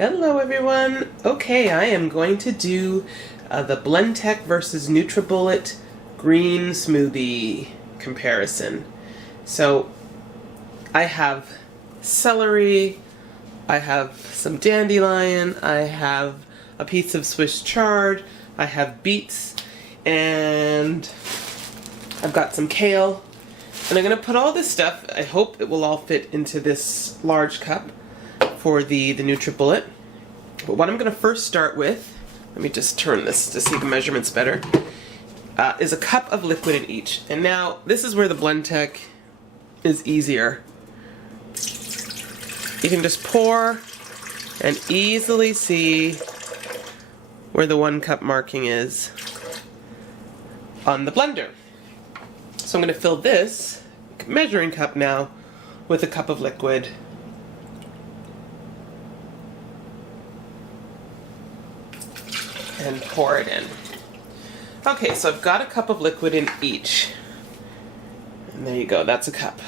Hello everyone! Okay, I am going to do the Blendtec versus Nutribullet green smoothie comparison. So I have celery, I have some dandelion, I have a piece of Swiss chard, I have beets, and I've got some kale. And I'm going to put all this stuff, I hope it will all fit into this large cup for the Nutribullet. But what I'm going to first start with, let me just turn this to see the measurements better, is a cup of liquid in each. And now this is where the Blendtec is easier. You can just pour and easily see where the 1 cup marking is on the blender. So I'm going to fill this measuring cup now with a cup of liquid. And pour it in. Okay, so I've got a cup of liquid in each. And there you go, that's a cup.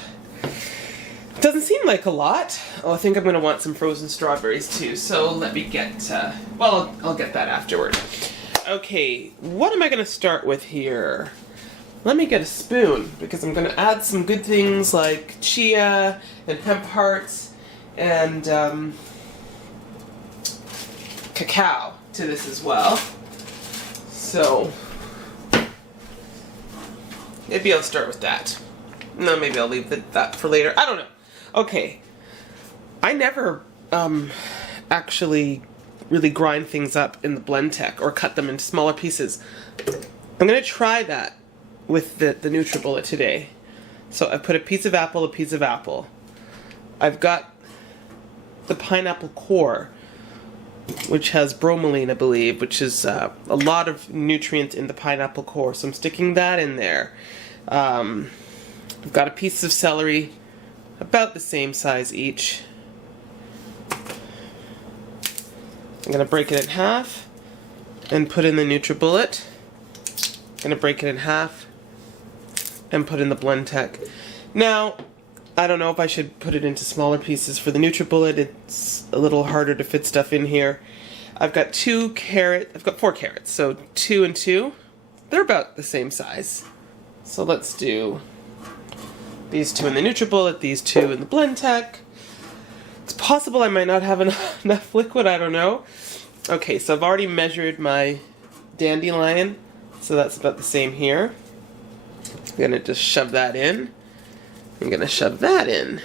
Doesn't seem like a lot. Oh, I think I'm going to want some frozen strawberries too, so let me get, well, I'll get that afterward. Okay, what am I going to start with here? Let me get a spoon, because I'm going to add some good things like chia and hemp hearts and cacao to this as well. So maybe I'll start with that. No, maybe I'll leave that for later. I don't know. Okay. I never actually really grind things up in the Blendtec or cut them into smaller pieces. I'm going to try that with the Nutribullet today. So I put a piece of apple. I've got the pineapple core, which has bromelain, I believe, which is a lot of nutrient in the pineapple core. So I'm sticking that in there. I've got a piece of celery, about the same size each. I'm going to break it in half and put in the Nutribullet. I'm going to break it in half and put in the Blendtec. Now, I don't know if I should put it into smaller pieces. For the Nutribullet, it's a little harder to fit stuff in here. I've got 4 carrots, so 2 and 2. They're about the same size. So let's do these 2 in the Nutribullet, these 2 in the Blendtec. It's possible I might not have enough liquid, I don't know. Okay, so I've already measured my dandelion, so that's about the same here. I'm gonna just shove that in. I'm going to shove that in.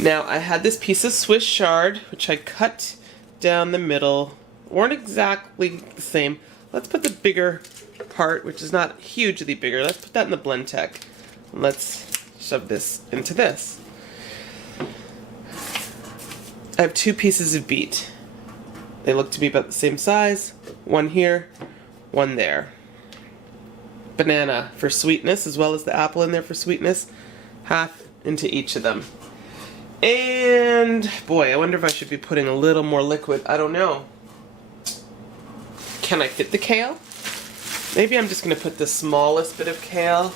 Now, I had this piece of Swiss chard, which I cut down the middle. Weren't exactly the same. Let's put the bigger part, which is not hugely bigger. Let's put that in the Blendtec. Let's shove this into this. I have 2 pieces of beet. They look to be about the same size. 1 here, 1 there. Banana for sweetness, as well as the apple in there for sweetness. Half into each of them. And boy, I wonder if I should be putting a little more liquid. I don't know. Can I fit the kale? Maybe I'm just going to put the smallest bit of kale,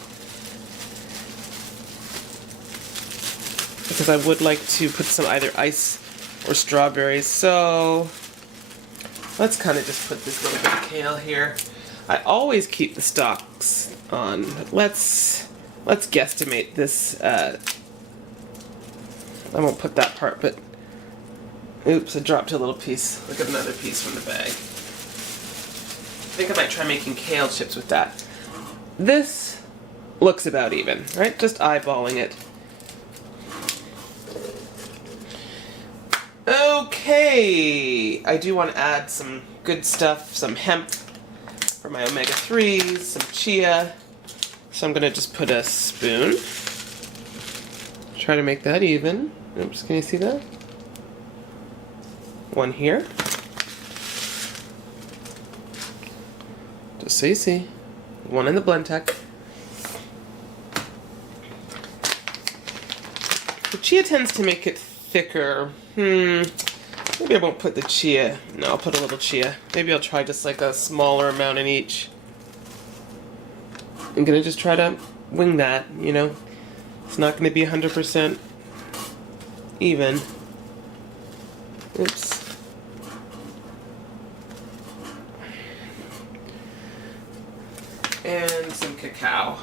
because I would like to put some either ice or strawberries. So let's kind of just put this little bit of kale here. I always keep the stalks on. Let's guesstimate this. I won't put that part, but oops, I dropped a little piece. Look at another piece from the bag. I think I might try making kale chips with that. This looks about even, right? Just eyeballing it. Okay, I do want to add some good stuff, some hemp for my omega-3s, some chia. So I'm going to just put a spoon. Try to make that even. Oops, can you see that? 1 here. Just so you see. 1 in the Blendtec. The chia tends to make it thicker. Maybe I won't put the chia. No, I'll put a little chia. Maybe I'll try just like a smaller amount in each. I'm gonna just try to wing that, you know. It's not gonna be 100% even. Oops. and some cacao.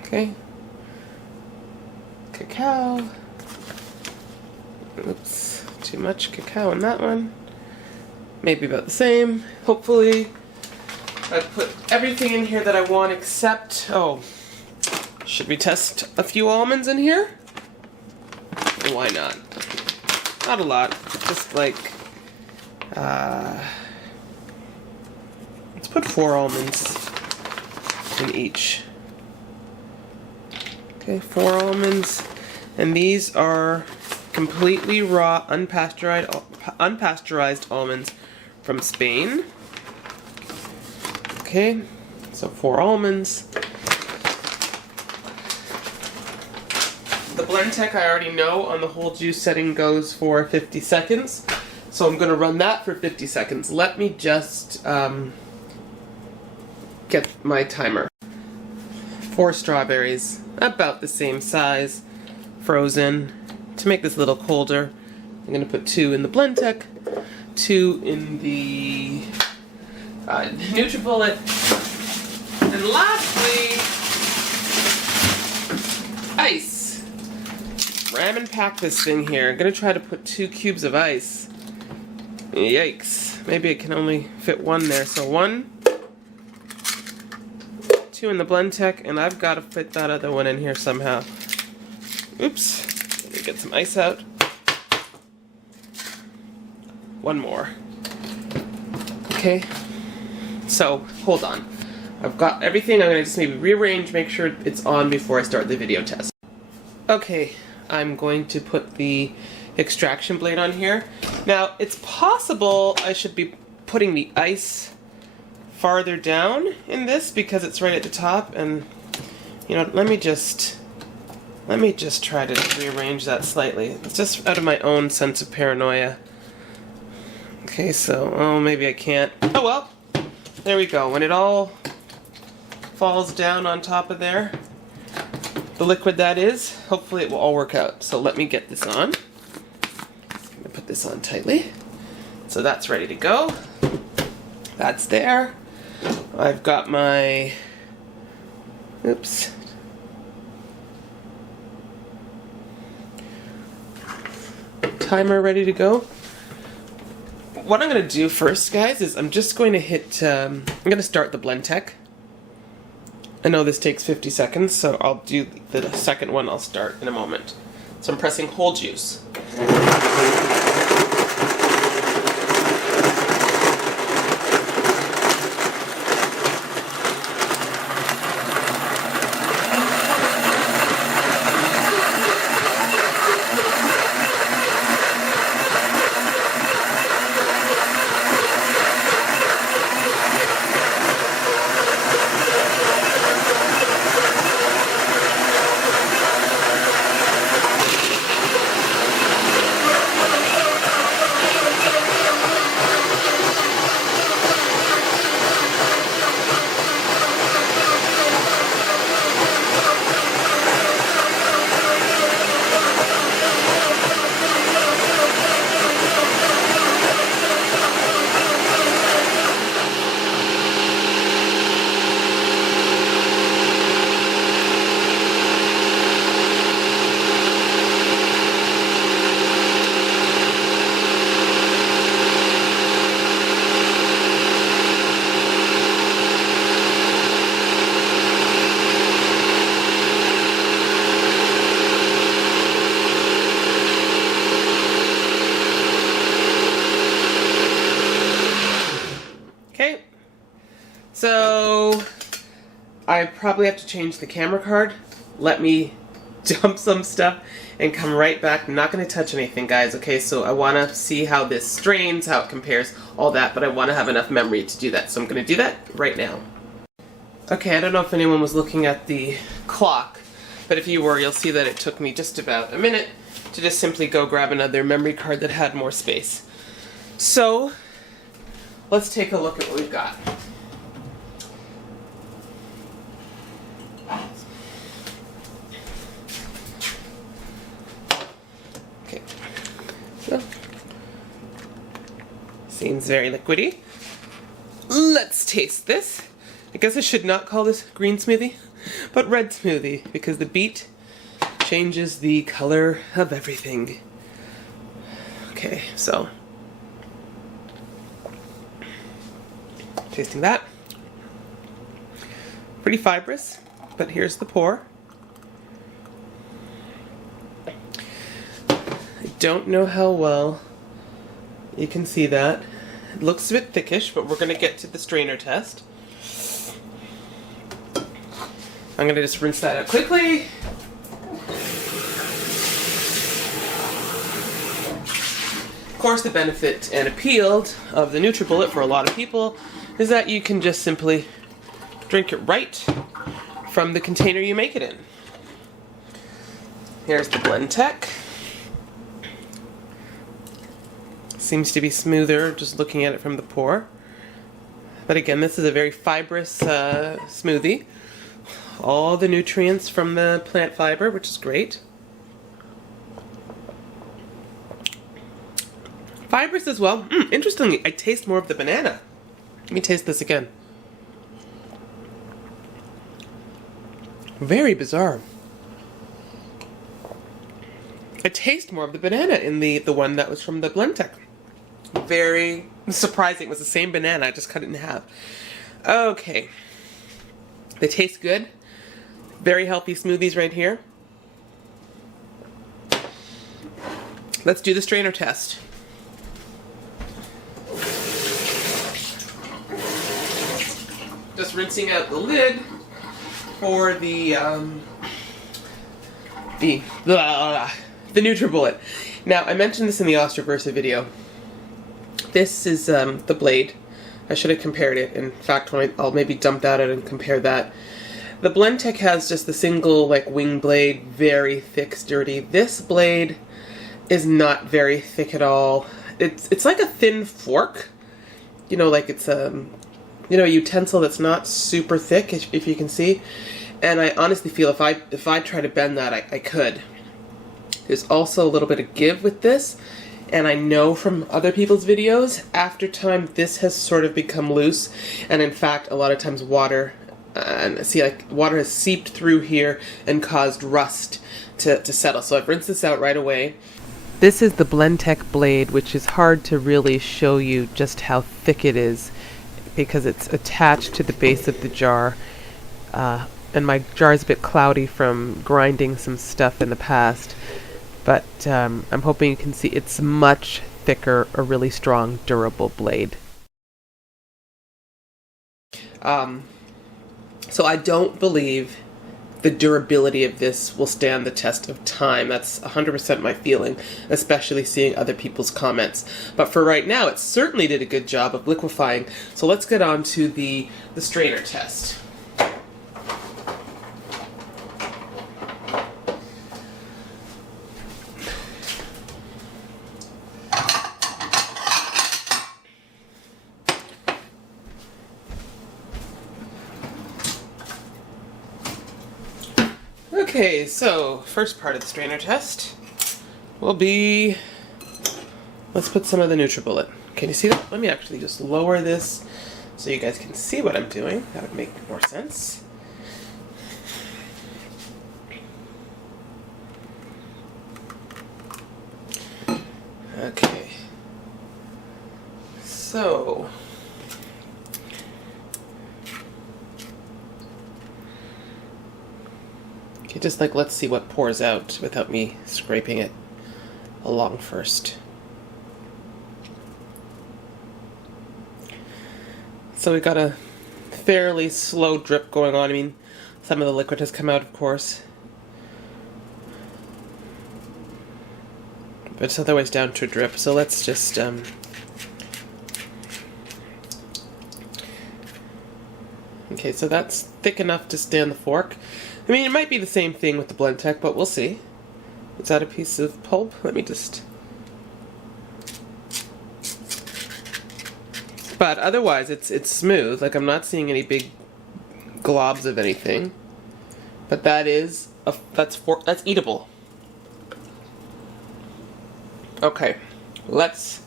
Okay. Cacao. Oops, too much cacao in that one. Maybe about the same, hopefully. I've put everything in here that I want except, oh, should we test a few almonds in here? Why not? Not a lot, just like, let's put 4 almonds in each. Okay, 4 almonds, and these are completely raw, unpasteurized almonds from Spain. Okay, so 4 almonds. The Blendtec I already know on the whole juice setting goes for 50 seconds, so I'm going to run that for 50 seconds. Let me just get my timer. 4 strawberries, about the same size, frozen. To make this a little colder, I'm going to put 2 in the Blendtec, 2 in the Nutribullet, and lastly, ice. Ram and pack this thing here. I'm going to try to put 2 cubes of ice. Yikes. Maybe it can only fit 1 there, so 1, 2 in the Blendtec, and I've got to fit that other one in here somehow. Oops. Let me get some ice out. 1 more. Okay. So, hold on. I've got everything. I'm going to just maybe rearrange, make sure it's on before I start the video test. Okay, I'm going to put the extraction blade on here. Now, it's possible I should be putting the ice farther down in this because it's right at the top, and you know, let me just try to rearrange that slightly. It's just out of my own sense of paranoia. Okay, so, oh, maybe I can't. Oh well, there we go. When it all falls down on top of there, the liquid that is, hopefully it will all work out. So let me get this on. I'm gonna put this on tightly. So that's ready to go. That's there. I've got my, oops. Timer ready to go. What I'm going to do first, guys, is I'm just going to hit, I'm going to start the Blendtec. I know this takes 50 seconds, so I'll do the second one I'll start in a moment. So I'm pressing whole juice. Okay, so I probably have to change the camera card. Let me dump some stuff and come right back. I'm not going to touch anything, guys, okay? So I want to see how this strains, how it compares, all that, but I want to have enough memory to do that. So I'm going to do that right now. Okay, I don't know if anyone was looking at the clock, but if you were, you'll see that it took me just about a minute to just simply go grab another memory card that had more space. So let's take a look at what we've got. Okay. So Seems very liquidy. Let's taste this. I guess I should not call this green smoothie, but red smoothie, because the beet changes the color of everything. Okay, so tasting that. Pretty fibrous, but here's the pour. I don't know how well you can see that. It looks a bit thickish, but we're going to get to the strainer test. I'm going to just rinse that out quickly. Of course, the benefit and appeal of the Nutribullet for a lot of people is that you can just simply drink it right from the container you make it in. Here's the Blendtec. Seems to be smoother just looking at it from the pour. But again, this is a very fibrous smoothie. All the nutrients from the plant fiber, which is great. Fibrous as well. Interestingly, I taste more of the banana. Let me taste this again. Very bizarre. I taste more of the banana in the one that was from the Blendtec. Very surprising. It was the same banana, I just cut it in half. Okay. They taste good. Very healthy smoothies right here. Let's do the strainer test. Just rinsing out the lid for the Nutribullet. Now, I mentioned this in the Ostroversa video. This is the blade. I should have compared it. In fact, I'll maybe dump that out and compare that. The Blendtec has just the single wing blade, very thick, sturdy. This blade is not very thick at all. It's like a thin fork. You know, like it's a utensil that's not super thick, if you can see. And I honestly feel if I try to bend that, I could. There's also a little bit of give with this. And I know from other people's videos, after time, this has sort of become loose. And in fact, a lot of times water has seeped through here and caused rust to settle. So I've rinsed this out right away. This is the Blendtec blade, which is hard to really show you just how thick it is because it's attached to the base of the jar. And my jar is a bit cloudy from grinding some stuff in the past. But I'm hoping you can see it's much thicker, a really strong, durable blade. So I don't believe the durability of this will stand the test of time. That's 100% my feeling, especially seeing other people's comments. But for right now, it certainly did a good job of liquefying. So let's get on to the strainer test. Okay, so first part of the strainer test will be, let's put some of the Nutribullet. Can you see that? Let me actually just lower this so you guys can see what I'm doing. That would make more sense. Okay, so just let's see what pours out without me scraping it along first. So we got a fairly slow drip going on. I mean, some of the liquid has come out, of course, but it's otherwise down to a drip. So let's just okay, so that's thick enough to stand the fork. I mean, it might be the same thing with the Blendtec, but we'll see. Is that a piece of pulp? Let me just... But otherwise, it's smooth. I'm not seeing any big globs of anything. But that's eatable. Okay, let's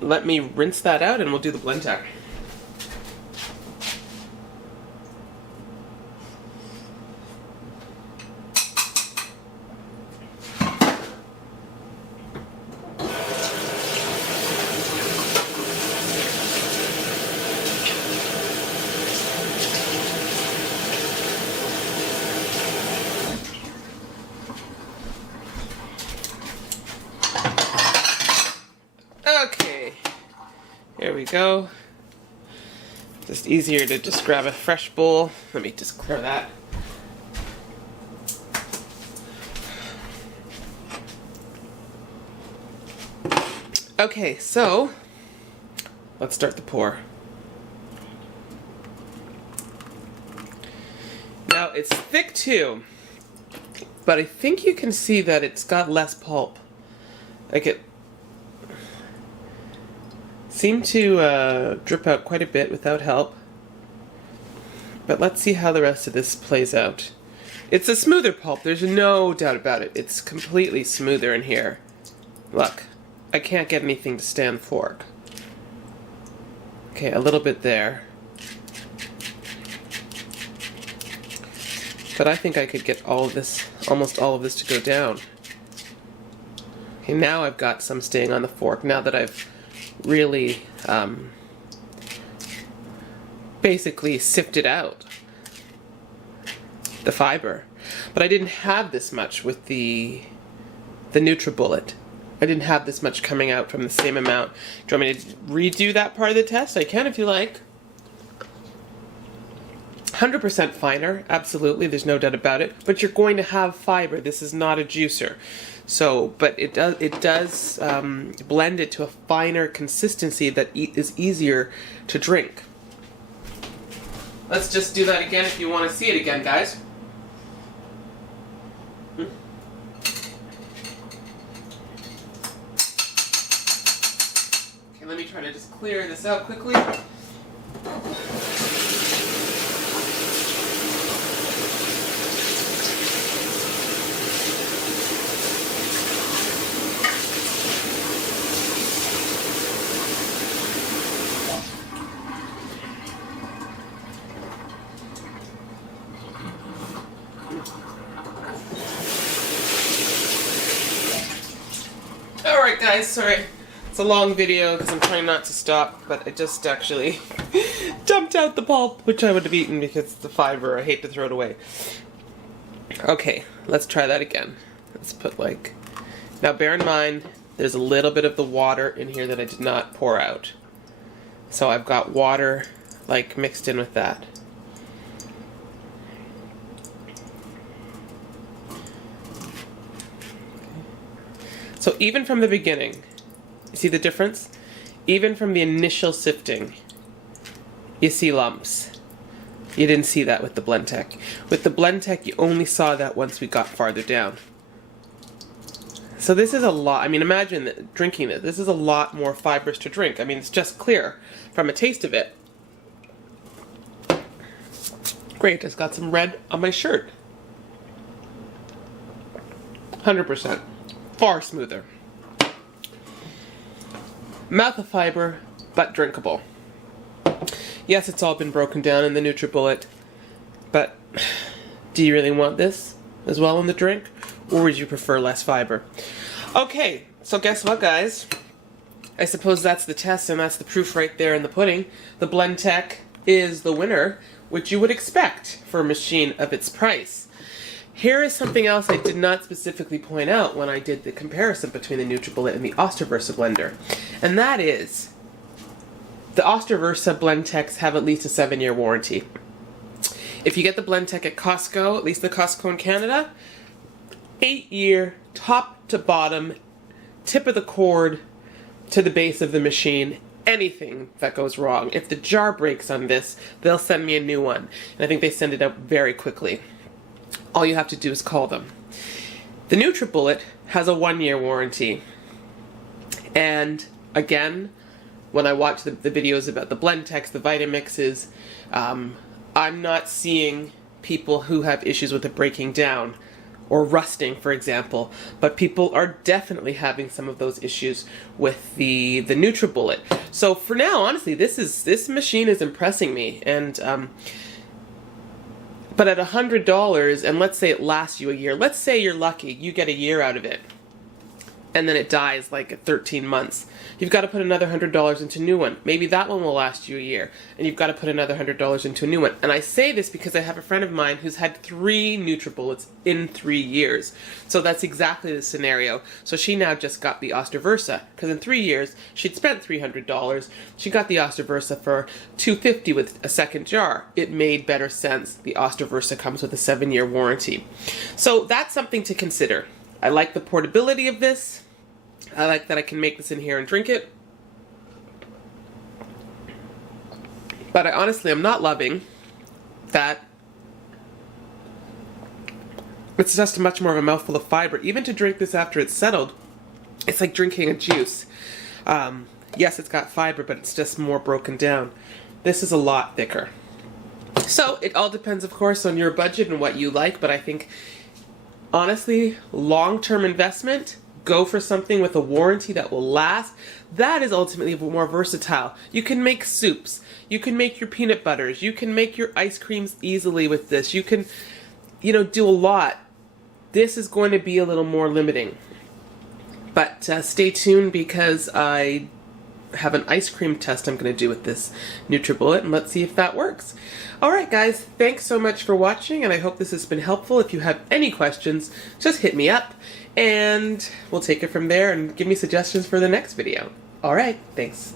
let me rinse that out and we'll do the Blendtec. Okay, here we go. Just easier to just grab a fresh bowl. Let me just clear that. Okay, so let's start the pour. Now it's thick too, but I think you can see that it's got less pulp. Like it seemed to drip out quite a bit without help. But let's see how the rest of this plays out. It's a smoother pulp, there's no doubt about it. It's completely smoother in here. Look, I can't get anything to stay on the fork. Okay, a little bit there. But I think I could get all of this, almost all of this to go down. Okay, now I've got some staying on the fork, now that I've really basically sifted out the fiber. But I didn't have this much with the Nutribullet. I didn't have this much coming out from the same amount. Do you want me to redo that part of the test? I can if you like. 100% finer, absolutely, there's no doubt about it. But you're going to have fiber. This is not a juicer. So, but it does blend it to a finer consistency that is easier to drink. Let's just do that again if you want to see it again, guys. Okay, let me try to just clear this out quickly. Alright guys, sorry. It's a long video because I'm trying not to stop, but I just actually dumped out the pulp, which I would have eaten because it's the fiber. I hate to throw it away. Okay, let's try that again. Let's put like... Now bear in mind, there's a little bit of the water in here that I did not pour out. So I've got water like mixed in with that. So even from the beginning, you see the difference? Even from the initial sifting, you see lumps. You didn't see that with the Blendtec. With the Blendtec, you only saw that once we got farther down. So this is a lot. I mean, imagine that drinking it. This is a lot more fibrous to drink. I mean, it's just clear from a taste of it. Great, it's got some red on my shirt. 100%. Far smoother. Mouth of fiber, but drinkable. Yes, it's all been broken down in the Nutribullet, but do you really want this as well in the drink? Or would you prefer less fiber? Okay, so guess what, guys? I suppose that's the test and that's the proof right there in the pudding. The Blendtec is the winner, which you would expect for a machine of its price. Here is something else I did not specifically point out when I did the comparison between the Nutribullet and the Osterversa blender. And that is, the Osterversa Blendtecs have at least a 7-year warranty. If you get the Blendtec at Costco, at least the Costco in Canada, 8-year, top to bottom, tip of the cord to the base of the machine, anything that goes wrong. If the jar breaks on this, they'll send me a new one. And I think they send it out very quickly. All you have to do is call them. The Nutribullet has a 1-year warranty. And again, when I watch the videos about the Blendtecs, the Vitamixes, I'm not seeing people who have issues with it breaking down or rusting, for example. But people are definitely having some of those issues with the Nutribullet. So for now, honestly, this machine is impressing me. And but at $100, and let's say it lasts you a year. Let's say you're lucky, you get a year out of it, and then it dies like at 13 months. You've got to put another $100 into a new one. Maybe that one will last you a year, and you've got to put another $100 into a new one. And I say this because I have a friend of mine who's had 3 Nutribullets in 3 years. So that's exactly the scenario. So she now just got the Osterversa, because in 3 years she'd spent $300. She got the Osterversa for $250 with a second jar. It made better sense. The Osterversa comes with a 7-year warranty. So that's something to consider. I like the portability of this. I like that I can make this in here and drink it. But I honestly am not loving that it's just much more of a mouthful of fiber. Even to drink this after it's settled, it's like drinking a juice. Yes, it's got fiber, but it's just more broken down. This is a lot thicker. So it all depends, of course, on your budget and what you like, but I think, honestly, long-term investment, go for something with a warranty that will last. That is ultimately more versatile. You can make soups. You can make your peanut butters. You can make your ice creams easily with this. You can, do a lot. This is going to be a little more limiting. But stay tuned, because I have an ice cream test I'm going to do with this Nutribullet, and let's see if that works. Alright guys, thanks so much for watching, and I hope this has been helpful. If you have any questions, just hit me up, and we'll take it from there and give me suggestions for the next video. Alright, thanks.